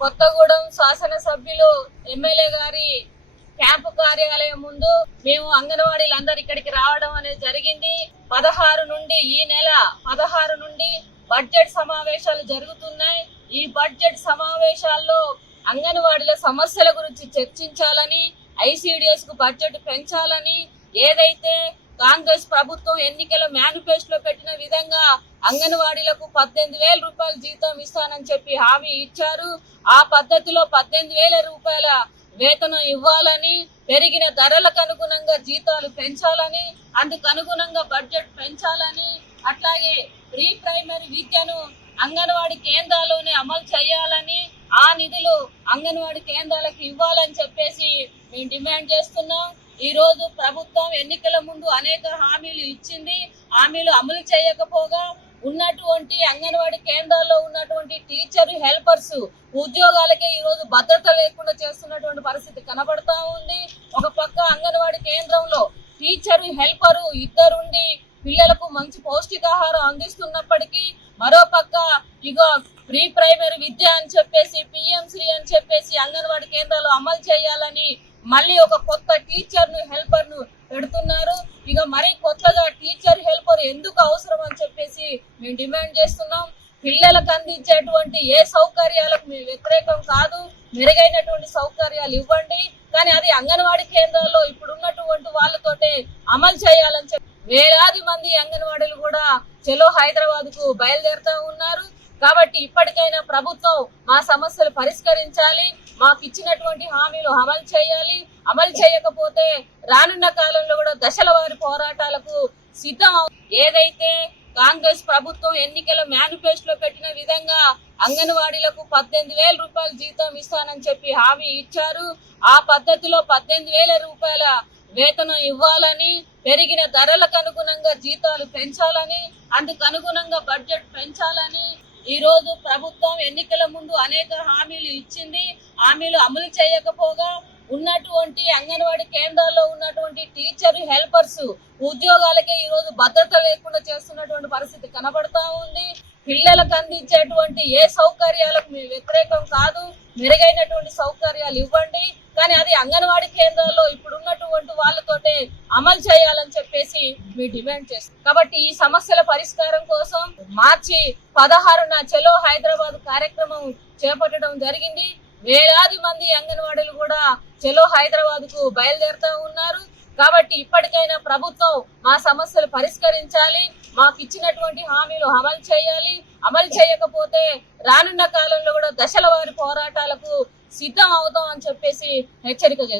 కొత్తగూడెం శాసనసభ్యులు ఎమ్మెల్యే గారి క్యాంపు కార్యాలయం ముందు మేము అంగన్వాడీలందరూ ఇక్కడికి రావడం అనేది జరిగింది. 16 నుండి ఈ నెల 16 నుండి బడ్జెట్ సమావేశాలు జరుగుతున్నాయి. ఈ బడ్జెట్ సమావేశాల్లో అంగన్వాడీల సమస్యల గురించి చర్చించాలని, ఐసిడిఎస్ కు బడ్జెట్ పెంచాలని, ఏదైతే కాంగ్రెస్ ప్రభుత్వం ఎన్నికల మేనిఫెస్టోలో పెట్టిన విధంగా అంగన్వాడీలకు 18,000 రూపాయల జీతం ఇస్తానని చెప్పి హామీ ఇచ్చారు. ఆ పద్ధతిలో 18,000 రూపాయల వేతనం ఇవ్వాలని, పెరిగిన ధరలకు అనుగుణంగా జీతాలు పెంచాలని, అందుకు అనుగుణంగా బడ్జెట్ పెంచాలని, అట్లాగే ప్రీ ప్రైమరీ విద్యను అంగన్వాడీ కేంద్రాల్లోనే అమలు చేయాలని, ఆ నిధులు అంగన్వాడీ కేంద్రాలకు ఇవ్వాలని చెప్పేసి మేము డిమాండ్ చేస్తున్నాం. ఈ రోజు ప్రభుత్వం ఎన్నికల ముందు అనేక హామీలు ఇచ్చింది. హామీలు అమలు చేయకపోగా ఉన్నటువంటి అంగన్వాడీ కేంద్రాల్లో ఉన్నటువంటి టీచర్ హెల్పర్స్ ఉద్యోగాలకే ఈ రోజు భద్రత లేకుండా చేస్తున్నటువంటి పరిస్థితి కనబడతా ఉంది. ఒక పక్క అంగన్వాడీ కేంద్రంలో టీచర్ హెల్పరు ఇద్దరుండి పిల్లలకు మంచి పౌష్టికాహారం అందిస్తున్నప్పటికీ, మరో పక్క ఇగో ప్రీ ప్రైమరీ విద్య అని చెప్పేసి, పిఎంసి అని చెప్పేసి అంగన్వాడీ కేంద్రాలు అమలు చేయాలని మళ్ళీ ఒక కొత్త టీచర్ ను హెల్పర్ ను పెడుతున్నారు. ఇక మరి కొత్తగా టీచర్ హెల్పర్ ఎందుకు అవసరం అని చెప్పేసి మేము డిమాండ్ చేస్తున్నాం. పిల్లలకు అందించేటువంటి ఏ సౌకర్యాలకు మేము వ్యతిరేకం కాదు, మెరుగైనటువంటి సౌకర్యాలు ఇవ్వండి, కానీ అది అంగన్వాడీ కేంద్రాల్లో ఇప్పుడు ఉన్నటువంటి వాళ్ళతోటే అమలు చేయాలని చెప్పి వేలాది మంది అంగన్వాడీలు కూడా చలో హైదరాబాద్ కు బయలుదేరుతా ఉన్నారు. కాబట్టి ఇప్పటికైనా ప్రభుత్వం మా సమస్యలు పరిష్కరించాలి, మాకు ఇచ్చినటువంటి హామీలు అమలు చేయాలి. అమలు చేయకపోతే రానున్న కాలంలో కూడా దశల వారి పోరాటాలకు సిద్ధం. ఏదైతే కాంగ్రెస్ ప్రభుత్వం ఎన్నికల మేనిఫెస్టోలో పెట్టిన విధంగా అంగన్వాడీలకు 18,000 రూపాయల జీతం ఇస్తానని చెప్పి హామీ ఇచ్చారు. ఆ పద్ధతిలో 18,000 రూపాయల వేతనం ఇవ్వాలని, పెరిగిన ధరలకు అనుగుణంగా జీతాలు పెంచాలని, అందుకు అనుగుణంగా బడ్జెట్ పెంచాలని ఈ రోజు ప్రభుత్వం ఎన్నికల ముందు అనేక హామీలు ఇచ్చింది. హామీలు అమలు చేయకపోగా ఉన్నటువంటి అంగన్వాడీ కేంద్రాల్లో ఉన్నటువంటి టీచర్ హెల్పర్స్ ఉద్యోగాలకే ఈ రోజు భద్రత లేకుండా చేస్తున్నటువంటి పరిస్థితి కనబడతా ఉంది. పిల్లలకు అందించేటువంటి ఏ సౌకర్యాలకు మేము వ్యతిరేకం కాదు, మెరుగైనటువంటి సౌకర్యాలు ఇవ్వండి, కానీ అది అంగన్వాడీ కేంద్రాల్లో ఇప్పుడు ఉన్నటువంటి వాళ్ళతోటే అమలు చేయాలని చెప్పేసి మేము డిమాండ్ చేస్తాం. కాబట్టి ఈ సమస్యల పరిష్కారం కోసం మార్చి 16న చలో హైదరాబాద్ కార్యక్రమం చేపట్టడం జరిగింది. వేలాది మంది అంగన్వాడీలు కూడా చలో హైదరాబాద్ కు బయలుదేరుతా ఉన్నారు. కాబట్టి ఇప్పటికైనా ప్రభుత్వం మా సమస్యలు పరిష్కరించాలి, మాకు ఇచ్చినటువంటి హామీలు అమలు చేయాలి. అమలు చేయకపోతే రానున్న కాలంలో కూడా దశల వారి పోరాటాలకు సిద్ధం అవుతాం అని చెప్పేసి హెచ్చరిక చేస్తాం.